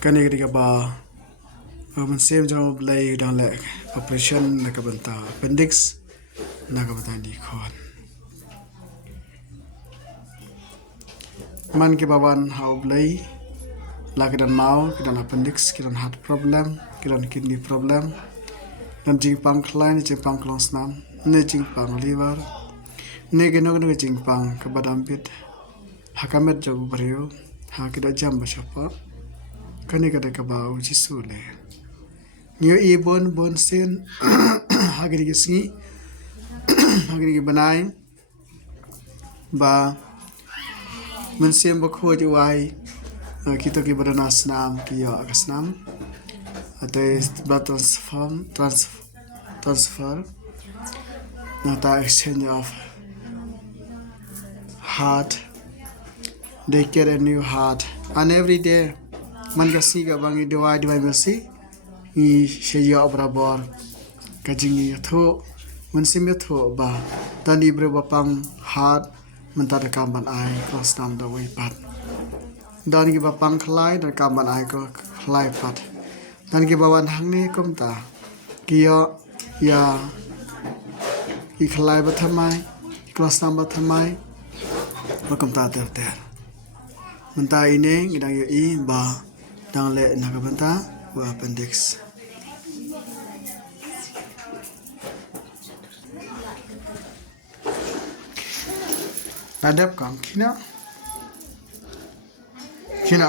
kani kadi ba man same job lay dan le operation na ka banta appendix na ka banta ni khon man ke baban how lay la kidan mau kidan appendix kidan heart problem kidan kidney problem dan jing pang khlai ni jing pang klong snam ne jing pang liver ne ke no ne jing pang ka badam pit hakamet job brio ha kida jam ba shapa kani kada ka ba uji sule nyo e bon sen hagri ki singi hagri ki banai ba man sem ba kho ji wai kito ki badana snam ki yo akasnam ate ba transfer na ta exchange of heart they get a new heart and every day man ka si ka bangi divide mercy i sheya obrabor ka jingi tho man sim tho ba tani bre ba pang heart man ta ka ban ai cross nam da way pat dan ki ba pang khlai da ka ban ai ko khlai pat dan ki ba wan hang ni kom ta ki yo ya ki khlai ba thamai cross nam ba thamai ba kom ta ter man ta ine ngidang yo i ba dang le nakabanta wa appendix nadab kam kina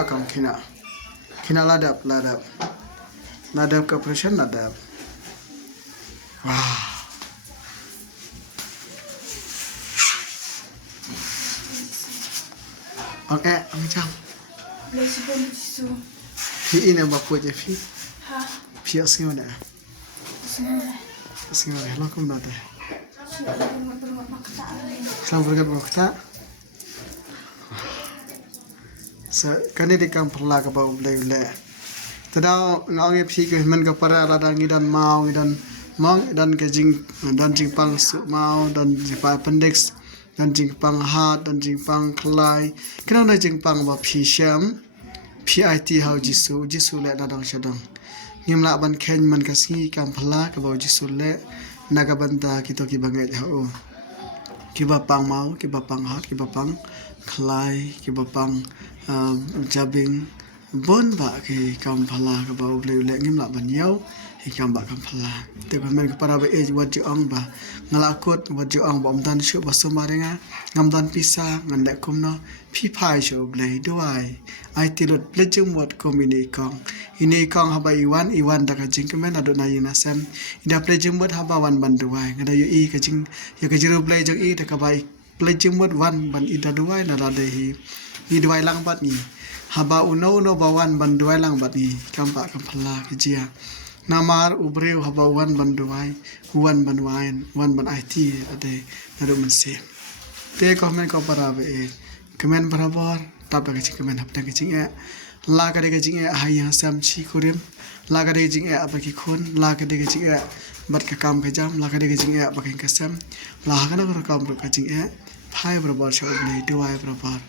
kam kina ladab ka operation ladab wow okay ang cham Phi ina ba po je phi ha phi asngo na asngo lo kom na te Islam berkat wakta sa kani de kam phla ka ba uble tada ngange phi ke man ka para la dang idan mau idan mong idan ke jing dan jing pang su mau dan ji pa appendix dan jing pang heart dan jing pang khlai kana na jing pang ba phi sham PIT how jisu le na dang shadang ngimla ban khen man ka si kam phla ka ba jisu le na ka banta ki to ki bangai ho ki ba pang mau ki ba pang ha ki ba pang khlai ki ba pang jabing bon ba ki kam phla ka ba ble le ngimla ban yau hi kam ba kam phla te ba man ka para ba age wat ju ang ba ngala kot wat ju ang ba dan shu ba sumarenga ngam dan pisa ngan le kum no phi phai shu ble duai ai tilot plejum wat komini kong ini kong haba iwan da ka jing kemen adu na yina sem ida plejum wat haba wan ban duai ngada yu i ka jing ya ka jiru ble jong i da ka bai plejum wat wan ban ida duai na da de hi duai lang bat ni haba uno ba wan ban duai lang bat ni kam ba kam phla ki jia namar ubreu haba wan ban duai wan ban wain wan ban it ade na do man se te comment ko para be comment barabar tap ka jing comment hapna ka jing la ka de ka jing hai ha sam chi kurim la ka de jing apa ki khon la ka de ka jing bat ka kam ka jam la ka de ka jing apa ka sam la ka na ka kam ka jing phai barabar sho le duai barabar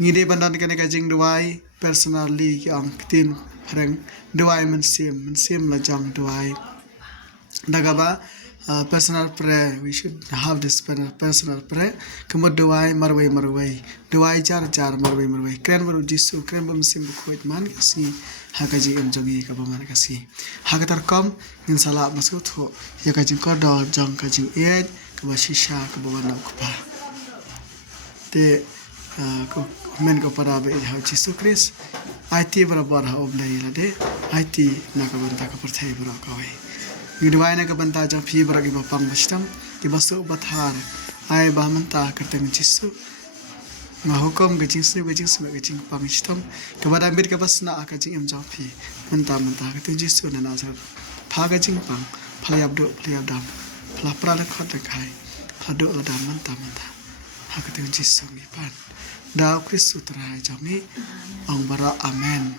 ngide bandan ka ne ka jing duai personally ki ang tin reng duai man sim la jang duai daga ba personal prayer we should have this personal prayer come duai marwai duai jar marwai kren baru jisu kren bam sim khoit man kasi hakaji em jogi ka ba man kasi hakatar kam in sala masu tho ya ka jing ko do jang ka jing e ka ba shisha ka ba na ko pa te ko men ko para be ha jisu kris IT barabar ha oblai la de IT na ka banta ka perthai bra ka wai ngidwai na ka banta ja phi bra ki ba pang bastam ki basu bathar ai ba manta ka te jisu ma hukum ga jisu ga jing pang stam ka ba damit ka basna ka jing em ja phi manta ka te jisu na na sa pha ga jing pang phalyab dam phla pra la khat kai phado da manta ha ka te jisu ni pan Daw Kristu terai jami ang bara amen